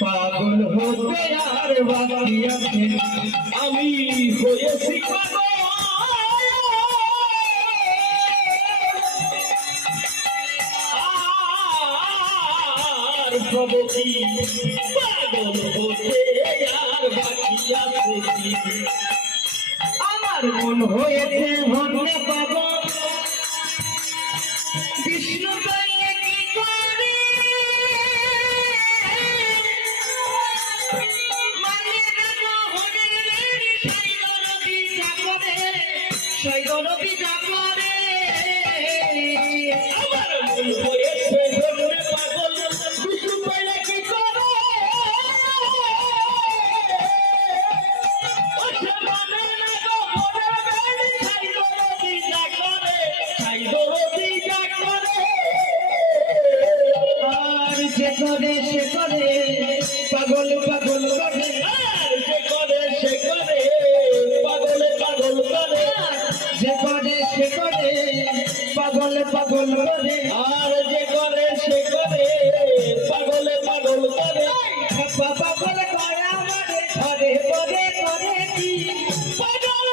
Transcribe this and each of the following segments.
পাগল হতে আর বাকি আছে আমি হয়েছি পাগল আর প্রভৃতি পাগল হতে আর বাকি আছে আমার মন হয়েছে ধন্য পাগল বিষ্ণু পাইলে কি করে আমার মন হয়েছে ধন্য পাগল বিষ্ণু পাইলে কি করে যে করে সে করে পাগল পাগল করে আর যে করে সে করে পাগল পাগল করে যে করে সে করে পাগল পাগল করে আর যে করে সে করে পাগল পাগল করে পাগল করে আমারে ঘরে ঘরে করে কি পাগল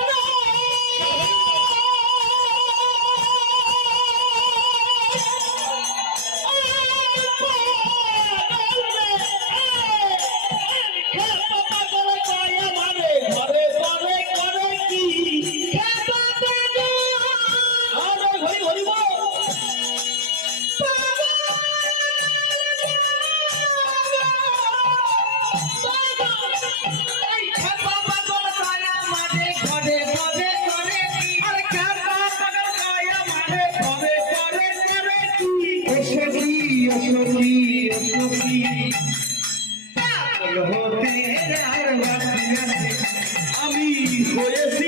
আমি হয়েছি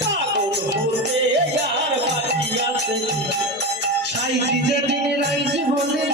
পাগল হতে আর বাকি আছে সাইকেল দিন রাইজ বলে